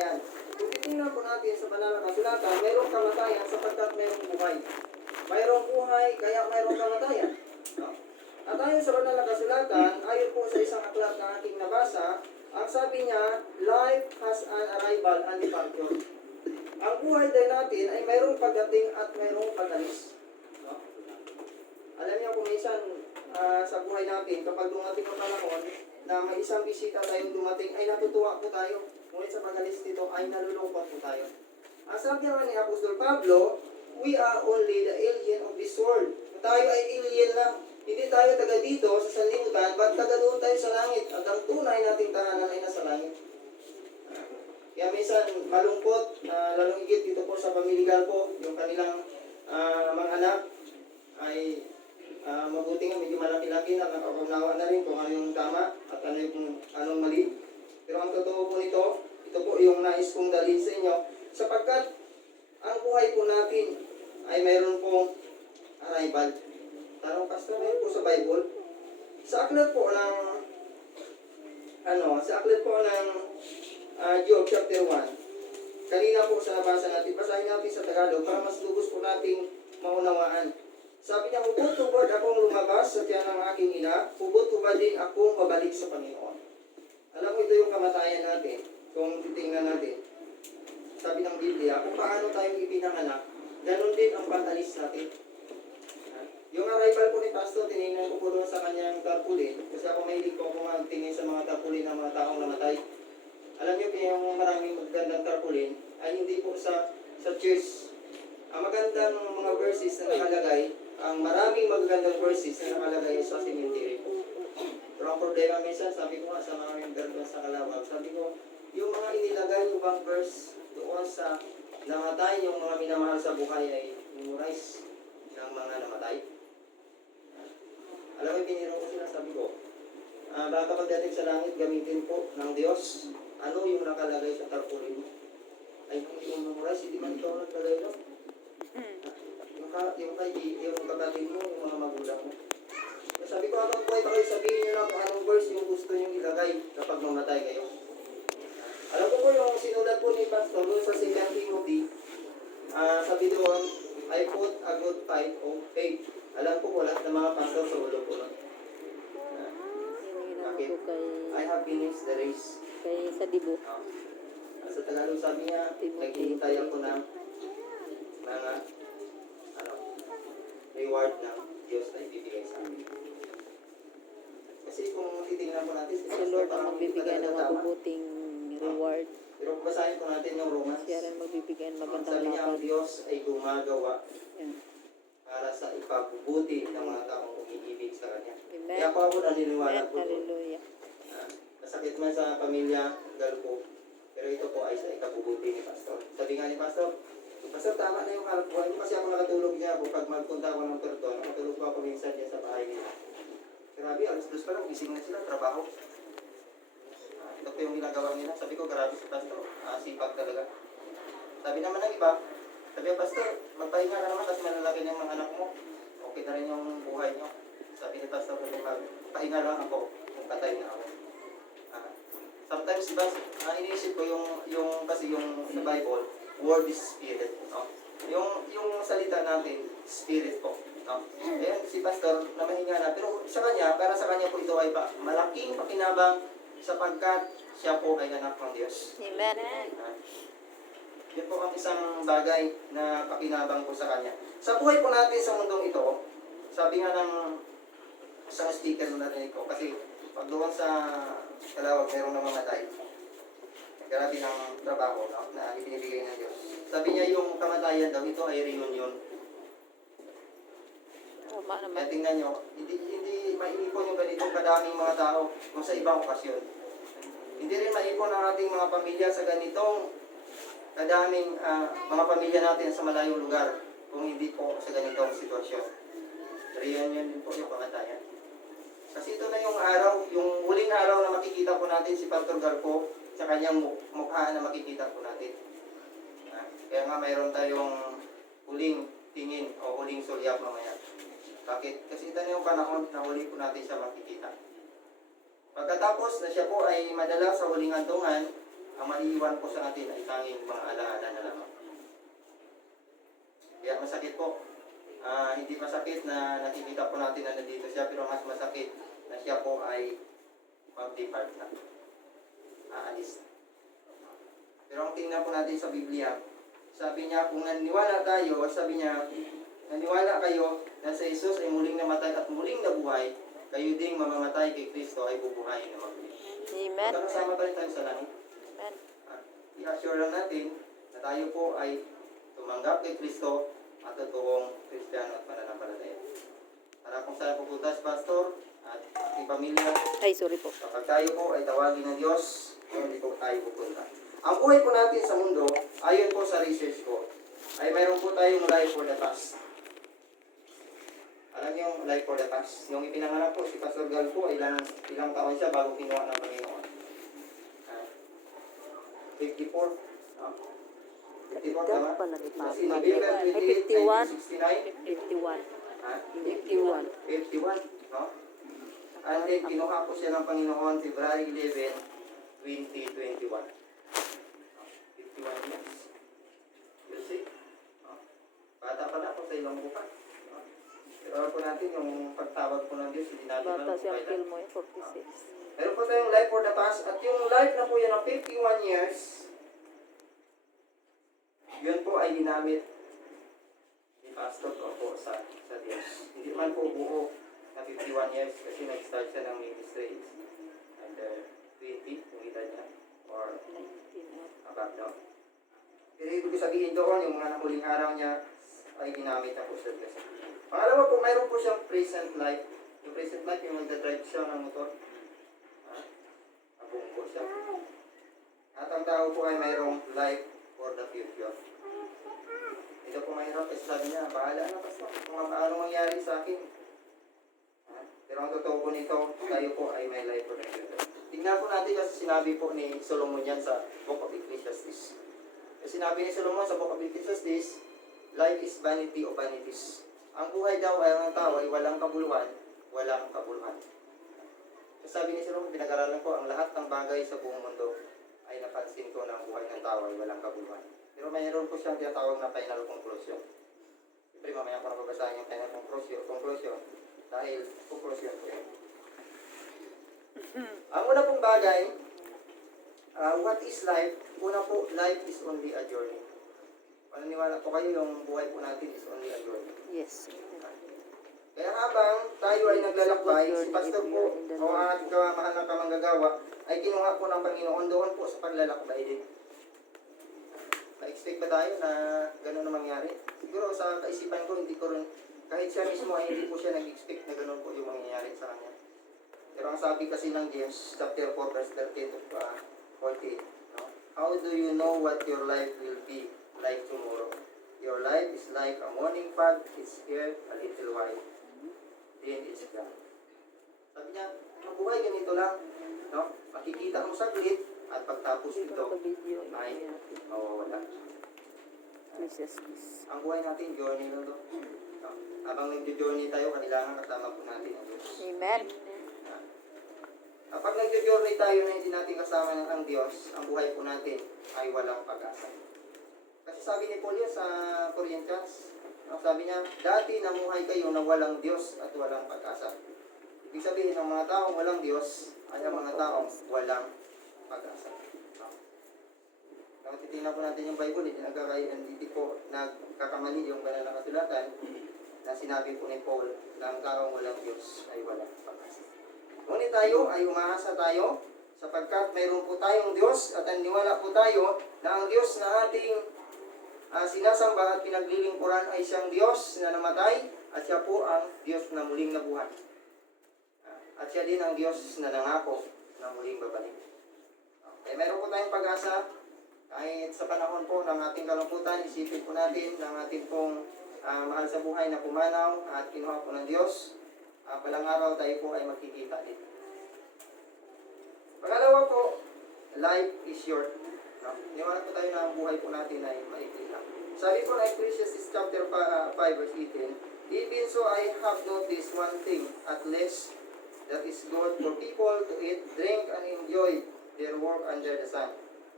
kamatayan. Kung titingnan po natin sa banal na kasulatan, mayroong kamatayan sapagkat mayroong buhay. Mayroong buhay, kaya mayroong kamatayan. No? At ayon sa banal na kasulatan, ayon po sa isang aklat na ating nabasa, ang sabi niya, life has an arrival and departure. Ang buhay din natin ay mayroong pagdating at mayroong pag-alis. No? Alam niyo kung minsan sa buhay natin, kapag dumating ang panahon na may isang bisita tayong dumating, ay natutuwa po tayo. Ngunit sa pag-alis dito ay nalulungkot po tayo. Ang sabi naman ni Apostol Pablo, we are only the alien of this world. Tayo ay alien lang. Hindi tayo taga dito sa sanlibutan, but taga doon tayo sa langit. At ang tunay nating tahanan ay nasa langit. Kaya minsan malungkot, lalong higit dito po sa pamiligal po, yung kanilang mga anak ay mabuti nga medyo malaki-laki na nakakaunawa na rin kung ano yung tama at ano yung anong mali. Pero ang totoo po nito, ito po yung nais kong dalhin sa inyo, sapagkat ang buhay po natin ay mayroon pong arrival. Tanong pastor, mayroon po sa Bible. Sa aklat po ng Job chapter 1. Kanina po sa nabasa natin, basahin natin sa Tagalog para mas lubos po nating maunawaan. Sabi niya, hubot-hubad akong lumabas sa tiyan ng aking ina, hubot-hubad din akong babalik sa Panginoon. Alam mo, ito yung kamatayan natin, kung titingnan natin. Sabi ng Biblia, kung paano tayong ipinanganak, ganun din ang pag-alis natin. Yung arrival po ni Pastor, tinignan ko po doon sa kanyang tarpaulin, kasi ako mahilig po kung magtingin sa mga tarpaulin ng mga taong namatay. Alam niyo, kaya yung maraming magandang tarpaulin ay hindi po sa church. Ang magandang mga verses na nakalagay, ang maraming magagandang verses na nakalagay sa cemetery po. Pero ang problema minsan, sabi ko nga sa mga member doon sa Kalawag, sabi ko, yung mga inilagay yung bang verse doon sa namatay, yung mga minamahal sa buhay ay memorize ng mga namatay. Alam mo, piniro ko sila, sabi ko, baka pagdating sa langit, gamitin po ng Diyos, ano yung nakalagay sa tarpaulin mo? Ay, kung yung memorize, hindi man ikaw naglagay lang. Yung kapatid mo, yung mga magulang mo. Sabi ko, habang buhay pa kayo, sabihin nyo na kung anong verse yung gusto nyo ilagay kapag mamatay kayo. Alam ko po yung sinulat po ni Pastor doon sa 2 Timothy, sabi doon, I put a good fight of faith. Alam ko po lahat ng mga pastor sa ulo po nun. Bakit? I have finished the race. Kay sa Dibo. Sa Tagalog sabi niya, naghihintay ako ng mga reward ng Diyos na ibibigay sa amin. Kasi kung titingnan po natin, Si Lord ang magbibigay ng mabubuting reward. Pero kung basahin po natin yung Romans, Siya rin magbibigay ng magandang sabi niya, ang lakad. Diyos ay gumagawa Yan. para sa ipabubuti ng mga taong umiibig sa Kanya. Amen. Kaya ako naniniwala Amen. po doon. Hallelujah. Masakit man sa pamilya, galpo. Pero ito po ay sa ikabubuti ni Pastor. Sabi nga ni Pastor, Pastor, tama na yung kalapuan niyo kasi ako nakatulog niya ako pag magpunta ako ng Puerto. Nakatulog ko ako minsan niya sa bahay nila. Grabe, alas-dos pa lang, gising na sila, trabaho. Ito po yung ginagawa nila. Sabi ko, grabe si Pastor, sipag talaga. Sabi naman ng iba, sabi ko, Pastor, magpahinga na naman kasi malalaki ng mga anak mo. Okay na rin yung buhay niyo. Sabi ni Pastor, pahinga lang ako kung patay na ako. Sometimes, diba, iniisip ko yung kasi yung sa Bible, word is spirit. No? Yung salita natin, spirit po. No? Ayan, si Pastor, namahinga na. Pero sa kanya, para sa kanya po ito ay malaking pakinabang sapagkat siya po ay anak ng Diyos. Amen. Yun po ang isang bagay na pakinabang po sa kanya. Sa buhay po natin sa mundong ito, sabi nga ng isang speaker na narinig ko, kasi pag doon sa Kalawag, mayroong namamatay. Grabe ng trabaho, no, na ibinibigay ng Diyos. Sabi niya yung kamatayan daw, ito ay reunion. Tama naman. Kaya tingnan nyo, hindi maipon yung ganitong kadaming mga tao kung sa ibang okasyon. Hindi rin maipon ang ating mga pamilya sa ganitong kadaming mga pamilya natin sa malayong lugar kung hindi po sa ganitong sitwasyon. Reunion din po yung kamatayan. Kasi ito na yung araw, yung huling araw na makikita po natin si Pastor Garpo sa kanyang mukha na makikita po natin. Kaya nga mayroon tayong huling tingin o huling sulyap mamaya. Bakit? Kasi ito na yung panahon na huli po natin siya makikita. Pagkatapos na siya po ay madala sa huling hantungan, ang maiiwan po sa atin ay tanging mga alaala na lamang. Kaya masakit po. Hindi masakit na nakikita po natin na nandito siya, pero mas masakit na siya po ay mag-depart na. Aalis na. Pero ang tingnan po natin sa Biblia, sabi niya, kung naniwala tayo, sabi niya, naniwala kayo na sa Jesus ay muling namatay at muling nabuhay, kayo ding mamamatay kay Kristo ay bubuhayin na maguli. Amen. Kasama pa rin tayo sa langit. Amen. I-assure lang natin na tayo po ay tumanggap kay Kristo at totoong Kristiyano at mananampalataya. Para kung saan pupunta si Pastor at ating pamilya, Ay, sorry po. kapag tayo po ay tawagin ng Diyos, hindi po tayo pupunta. Ang buhay po natin sa mundo, ayon po sa research ko, ay mayroon po tayong life for the past. Alam niyo yung life for the past? Yung ipinanganak po si Pastor Gal po, ilang taon siya bago kinuha ng Panginoon. 54. No? 54, tama? Kasi November 28, 1969. 51. Ha? 51. 51, no? And then, kinuha po siya ng Panginoon February 11, 2021. 51 years. You see? No? Bata pa na ako sa ilang buka. No? Pero alam po natin, yung pagtawag po ng Diyos, hindi natin Bata si kailan. Uncle mo, 46. Meron po tayong life for the past, at yung life na po yan ng 51 years, yun po ay ginamit ni Pastor po sa Diyos. Hindi man po buo na 51 years kasi nag-start siya ng ministry under 20, yung edad niya, or above now. Pero ibig sabihin doon, yung mga nakuling araw niya ay ginamit na po sa Diyos. Pangalawa po, mayroon po siyang present life. Yung present life, yung magdadrive siya ng motor. Abong po siya. At ang tao po ay mayroong life for the future. Ito po mahirap kasi sabi niya, bahala na basta kung ano mangyari sa akin. Pero ang totoo po nito, tayo po ay may life for the future. Tingnan po natin kasi sinabi po ni Solomon yan sa Book of Ecclesiastes. Kasi sinabi ni Solomon sa Book of Ecclesiastes, life is vanity of vanities. Ang buhay daw ay ang tao ay walang kabuluhan, walang kabuluhan. Kasi sabi ni Solomon, pinag-aralan ko, ang lahat ng bagay sa buong mundo ay napansin ko na ang buhay ng tao ay walang kabuluhan. Pero mayroon po siyang tinatawag na final conclusion. Siyempre mamaya ko na babasahin yung final conclusion dahil conclusion po yun. Ang una pong bagay, what is life? Una po, life is only a journey. Paniniwala po kayo yung buhay po natin is only a journey. Yes. Kaya habang tayo ay naglalakbay, si Pastor po o ang ating kamahal na kamanggagawa ay kinuha po ng Panginoon doon po sa paglalakbay din. Na-expect ba tayo na gano'n na mangyari? Siguro sa kaisipan ko, hindi ko rin, kahit siya mismo ay hindi po siya nag-expect na gano'n po yung mangyayari sa kanya. Pero ang sabi kasi ng James, chapter 4, verse 13 to 14, no? How do you know what your life will be like tomorrow? Your life is like a morning fog, it's here a little while, then it's gone. Sabi niya, ang buhay ganito lang, no? Makikita mo saglit, at pagtapos ito ay mawawala. Ang buhay natin, journey lang to. No? Habang nag-journey tayo, kailangan kasama po natin ang Diyos. Amen. Kapag nag-journey tayo na hindi natin kasama ng Diyos, ang buhay po natin ay walang pag-asa. Kasi sabi ni Paul sa Corinthians, sabi niya, dati namuhay kayo na walang Diyos at walang pag-asa. Ibig sabihin, ang mga taong walang Diyos ay ang mga taong walang pag-asa. Kung titignan po natin yung Bible, hindi po nagkakamali yung banal na kasulatan na sinabi po ni Paul na ang taong walang Diyos ay walang pag-asa. Ngunit tayo ay umaasa tayo sapagkat mayroon po tayong Diyos at naniwala po tayo na ang Diyos na ating sinasamba at pinaglilingkuran ay siyang Diyos na namatay at siya po ang Diyos na muling nabuhay. At siya din ang Diyos na nangako na muling babalik. Okay, mayroon po tayong pag-asa kahit sa panahon po ng ating kalungkutan, isipin po natin ng ating pong mahal sa buhay na pumanaw at kinuha po ng Diyos. Palang araw tayo po ay magkikita din. Pangalawa po, life is short. No? Niwala po tayo na ang buhay po natin ay maikli lang. Sabi po na Ecclesiastes chapter 5 verse 18, even so I have noticed one thing, at least, that is good for people to eat, drink, and enjoy their work under the sun.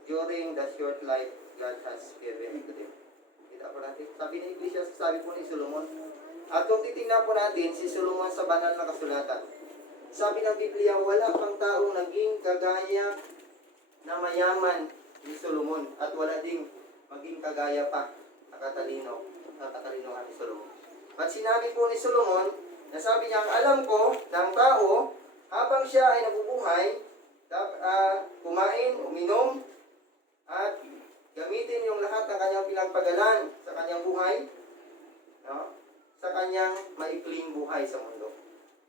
during the short life God has given to them. Kita po natin. Sabi ni Ecclesiastes, sabi po ni Solomon. At kung titingnan po natin si Solomon sa banal na kasulatan, sabi ng Biblia, wala pang taong naging kagaya na mayaman ni Solomon at wala ding maging kagaya pa na katalino ni Solomon. At sinabi po ni Solomon, na sabi niya, alam ko ng tao, habang siya ay nabubuhay, kumain, uminom, at gamitin yung lahat ng kanyang pinagpagalan sa kanyang buhay, no? Sa kanyang maikling buhay sa mundo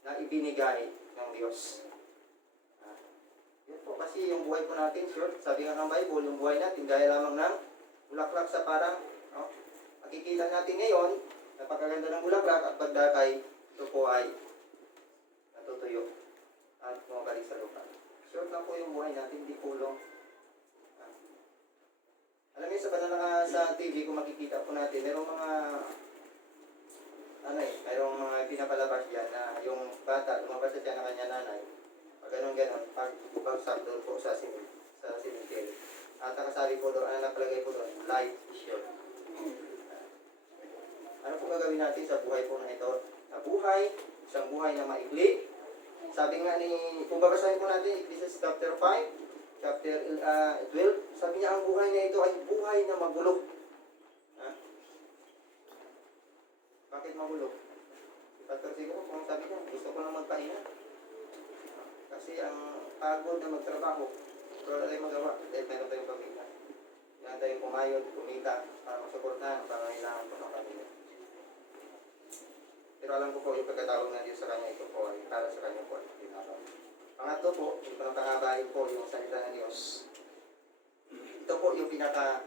na ibinigay ng Diyos. Yun po, kasi yung buhay po natin, sure, sabi nga ng Bible, yung buhay natin, gaya lamang ng bulaklak sa parang, no? Makikita natin ngayon, napakaganda ng bulaklak at pagdakay, ito po ay natutuyo at bumabalik sa lupa. Sure lang po yung buhay natin, hindi pulong. Alam niyo, sa TV, kung makikita po natin, mayroong mga mayroong mga pinapalabas yan na yung bata, lumabas sa tiyan ng kanya nanay, pag ganon, pag bagsak doon po sa cemetery. At nakasabi po doon, nakalagay po doon, life is short. Ano po gagawin natin sa buhay po na ito? Na buhay, isang buhay na maikli. Sabi nga kung babasahin po natin, Ecclesiastes chapter 5, chapter 12, sabi niya, ang buhay na ito ay buhay na magulo. Bakit magulo? Pastor siguro, kung sabi niya, gusto ko lang magpahinga. Kasi ang pagod na magtrabaho, pero wala tayong magawa, dahil meron tayong pamilya. Meron tayong pumayod, kumita, para masuportahan ang pangangailangan po ng pamilya. Pero alam ko po, yung pagkatawag ng Diyos sa kanya, ito po ay para sa kanya po. Pangatlo po, yung pangkahabahin po, yung salita ng Diyos. Ito po yung pinaka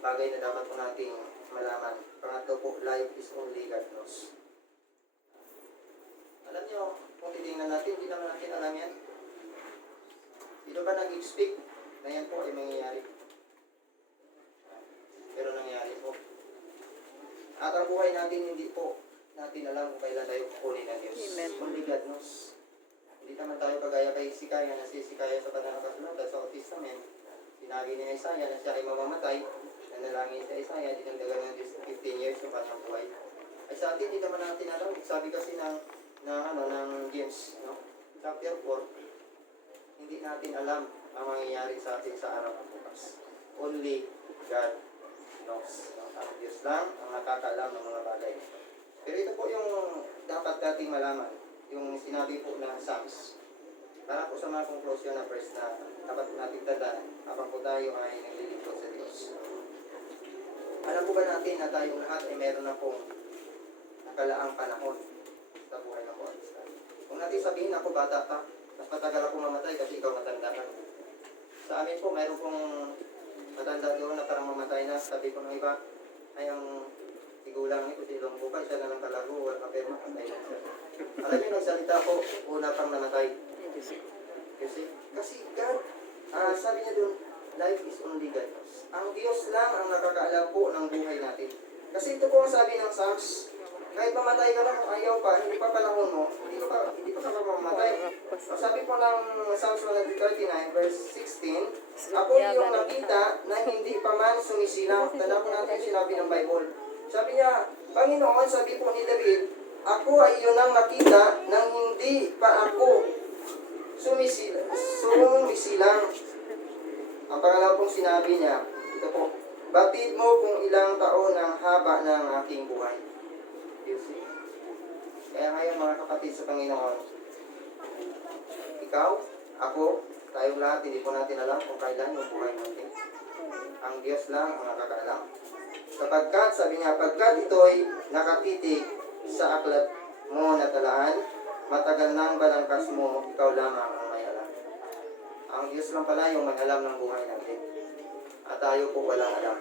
bagay na dapat po nating malaman. Pangatlo po, life is only God knows. Alam niyo, kung titingnan natin, hindi naman natin alam yan. Sino ba nag-expect na yan po ay mangyayari? Pero nangyayari po. At ang buhay natin, hindi po natin alam kung kailan tayo kukunin ng Diyos. Amen. Only God knows. Hindi naman tayo kagaya kay Sikaya na si Sikaya sa Banal na Kasulatan sa Old Testament. Sinabi ni Isaiah na siya ay mamamatay. Nanalangin sa Isaiah, dinagdagan ng Diyos 15 years yung kanyang buhay. Ay sa atin, hindi naman natin alam. Sabi kasi ng James, no? Chapter 4, hindi natin alam ang mangyayari sa atin sa araw ng bukas. Only God knows. Ang Diyos lang ang nakakaalam ng mga bagay. Pero ito po yung dapat nating malaman. Yung sinabi po ng Psalms. Para po sa mga conclusion na verse na dapat po natin tandaan habang po tayo ay naglilingkod sa Diyos. Alam po ba natin na tayong lahat ay meron na pong nakalaang panahon sa buhay ng bawat isa? Kung natin sabihin, ako bata ka, mas matagal ako mamatay kasi ikaw matanda ka. Sa amin po, mayroon pong matanda doon na parang mamatay na. Sabi ko ng iba, ay ang tigulang ito, si Long Bukay, siya na lang talago, wala ka pero matay na siya. Alam niyo, nagsalita ko, una pang namatay. Kasi God, sabi niya doon, life is only God. Ang Diyos lang ang nakakaalam po ng buhay natin. Kasi ito po ang sabi ng Psalms, kahit mamatay ka lang, ayaw pa, hindi pa panahon mo, hindi pa ka mamamatay. Sabi po ng Psalms 139, verse 16, ako yung nakita na hindi pa man sumisilang. Tanda po natin sinabi ng Bible. Sabi niya, Panginoon, sabi po ni David, ako ay yun ang nakita nang hindi pa ako sumisilang. Ang pangalawa pong sinabi niya, ito po, batid mo kung ilang taon ang haba ng aking buhay. You see? Kaya ngayon mga kapatid sa Panginoon, ikaw, ako, tayong lahat, hindi po natin alam kung kailan yung buhay natin. Ang Diyos lang ang nakakaalam. Sapagkat, sabi niya, pagkat ito'y nakatitig sa aklat mo na talaan, matagal nang balangkas mo, ikaw lamang ang may alam. Ang Diyos lang pala yung may alam ng buhay natin. At tayo po walang alam.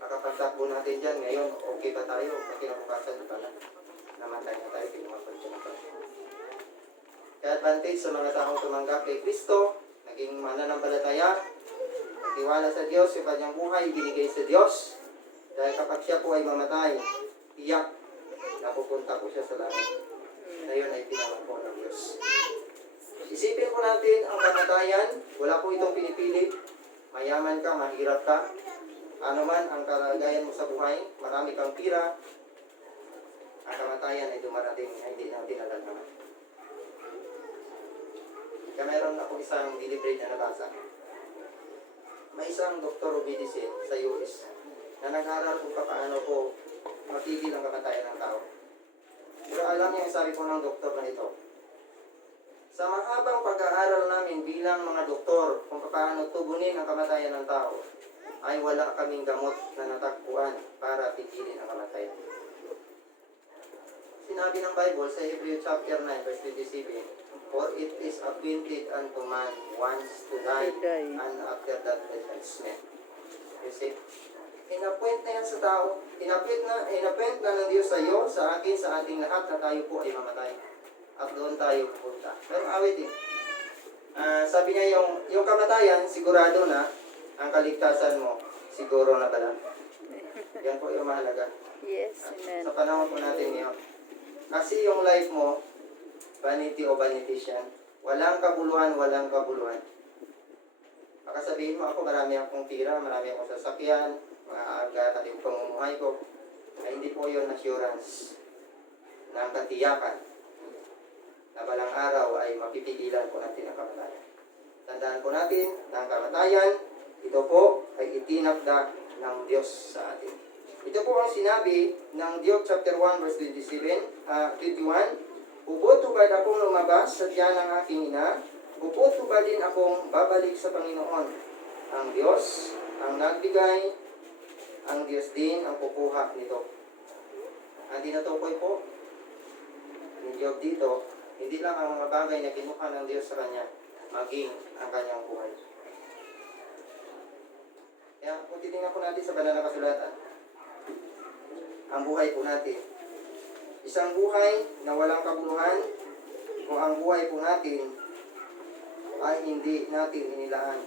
Nakapagtakbo natin dyan, ngayon, okay pa tayo? Pag kinabukasan pala, namatay na tayo, pinumapagpunta. Kaya advantage sa mga taong tumanggap kay Kristo, naging mananampalataya, nagtiwala sa Diyos, yung kanyang buhay, binigay sa Diyos. Dahil kapag siya po ay mamatay, tiyak, napupunta po siya sa langit. Na yun ay pinawan po ng Diyos. Isipin po natin ang kamatayan, wala po itong pinipilit. Mayaman ka, mahirap ka. Ano man ang kalagayan mo sa buhay, marami kang pira, ang kamatayan ay dumarating ay hindi natin alam. Kaya meron ako isang deliberate na nabasa. May isang doktor of medicine sa US na nag-aral kung paano po mapigil ang kamatayan ng tao. Pero alam niyo yung sabi po ng doktor na ito. Sa mahabang pag-aaral namin bilang mga doktor kung paano tugunin ang kamatayan ng tao, ay wala kaming gamot na natagpuan para pigilin ang kamatayan. Sinabi ng Bible sa Hebrew chapter 9 verse 27, "For it is appointed unto man once to die, and after that the judgment." You see? Inappoint na yan sa tao. Inappoint na ng Diyos sa iyo, sa akin, sa ating lahat na tayo po ay mamatay. At doon tayo pupunta. Pero awit sabi niya yung kamatayan, sigurado na, ang kaligtasan mo, siguro na pala. Yan po yung mahalaga. Yes, amen. Sa panahon po natin ngayon. Kasi yung life mo, vanity o vanities yan. Walang kabuluhan, walang kabuluhan. Baka sabihin mo ako, marami akong pira, marami akong sasakyan, maaga at yung pamumuhay ko. Ay hindi po yun assurance ng katiyakan na balang araw ay mapipigilan po natin ang kamatayan. Tandaan po natin na ang kamatayan, ito po ay itinakda ng Diyos sa atin. Ito po ang sinabi ng Job chapter 1 verse 21, "Ubod hubad akong lumabas sa tiyan ng aking ina, ubod hubad din akong babalik sa Panginoon. Ang Diyos ang nagbigay, ang Diyos din ang kukuha nito." Ang tinutukoy po ni Job dito, hindi lang ang mga bagay na kinuha ng Diyos sa kanya, maging ang kanyang buhay. Kaya kung titingnan po natin sa banal na kasulatan, ang buhay po natin, isang buhay na walang kabuluhan, kung ang buhay po natin ay hindi natin inilaan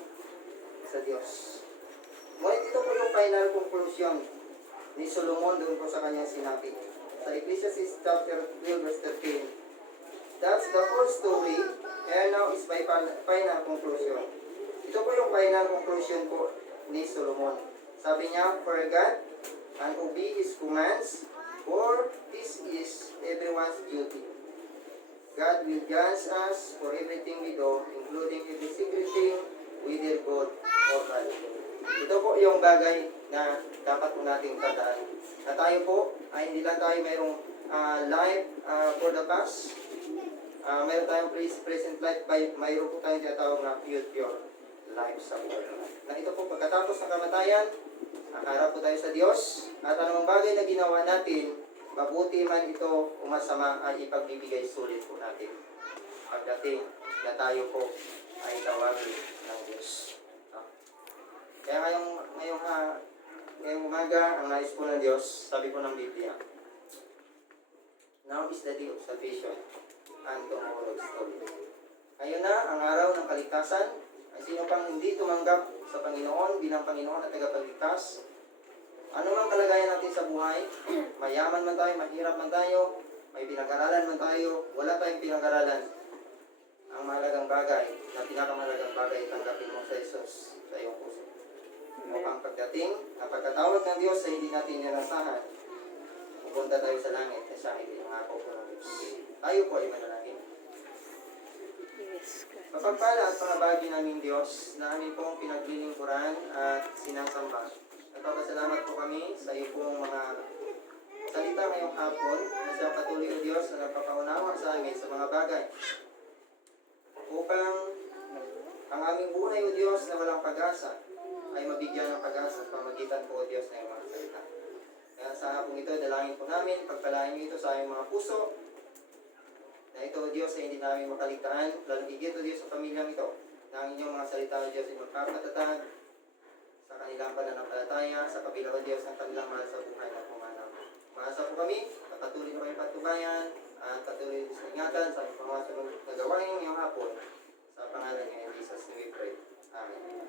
sa Diyos. Ngunit ito po yung final conclusion ni Solomon doon po sa kanyang sinabi. Sa Ecclesiastes chapter 12 verse 13, "That's the whole story, and now is my final conclusion." Ito po yung final conclusion po ni Solomon. Sabi niya, "For God, and obey His commands, for this is everyone's duty. God will judge us for everything we do, including every secret thing, whether good or bad." Ito po yung bagay na dapat po nating tandaan. Na tayo po ay hindi lang tayo mayroong life for the past, mayroon tayong present life, mayroon po tayong tinatawag na future life sa buhay. Na ito po, pagkatapos ng kamatayan, nakaharap po tayo sa Diyos, at anumang bagay na ginawa natin, mabuti man ito o masama, ay ipagbibigay sulit po natin. Pagdating na tayo po ay tawagin ng Diyos. Kaya ngayong umaga, ang nais po ng Diyos, sabi po ng Biblia, "Now is the day of salvation, and tomorrow is glory." Ngayon na ang araw ng kaligtasan. Ay sino pang hindi tumanggap sa Panginoon bilang Panginoon at tagapagligtas, ano mang kalagayan natin sa buhay, mayaman man tayo, mahirap man tayo, may pinag-aralan man tayo, wala tayong pinag-aralan, ang mahalagang bagay, na pinakamahalagang bagay, tanggapin mo sa Jesus sa iyong puso. Mukhang pagdating, ang pagkatawag ng Diyos ay hindi natin inasahan, pupunta tayo sa langit, kasi ang ipinangako po ng Diyos. Tayo po ay manalangin. Yes, God. Mapagpala at pangabagi namin Diyos na amin pong pinaglilingkuran at sinasamba. Nagpapasalamat po kami sa iyo pong mga salita ngayong hapon na sa patuloy o Diyos na nagpapaunawa sa amin sa mga bagay. Upang ang aming buhay o Diyos na walang pag-asa ay mabigyan ng pag-asa sa pamagitan po o Diyos na iyong mga salita. Kaya sa hapong ito, dalangin po namin, pagpalain niyo ito sa aming mga puso, na ito o Diyos ay hindi namin makaligtaan, lalo higit o Diyos sa pamilyang ito, na ang inyong mga salita o Diyos ay magpapatatag sa kanilang pananampalataya, sa kabila o Diyos ng kanilang mahal sa buhay na pumanaw. Maasa po kami, patuloy na kami patubayan, at patuloy sa ingatan sa mga sunod na gawain ngayong hapon. Sa pangalan ni Jesus, we pray. Amen.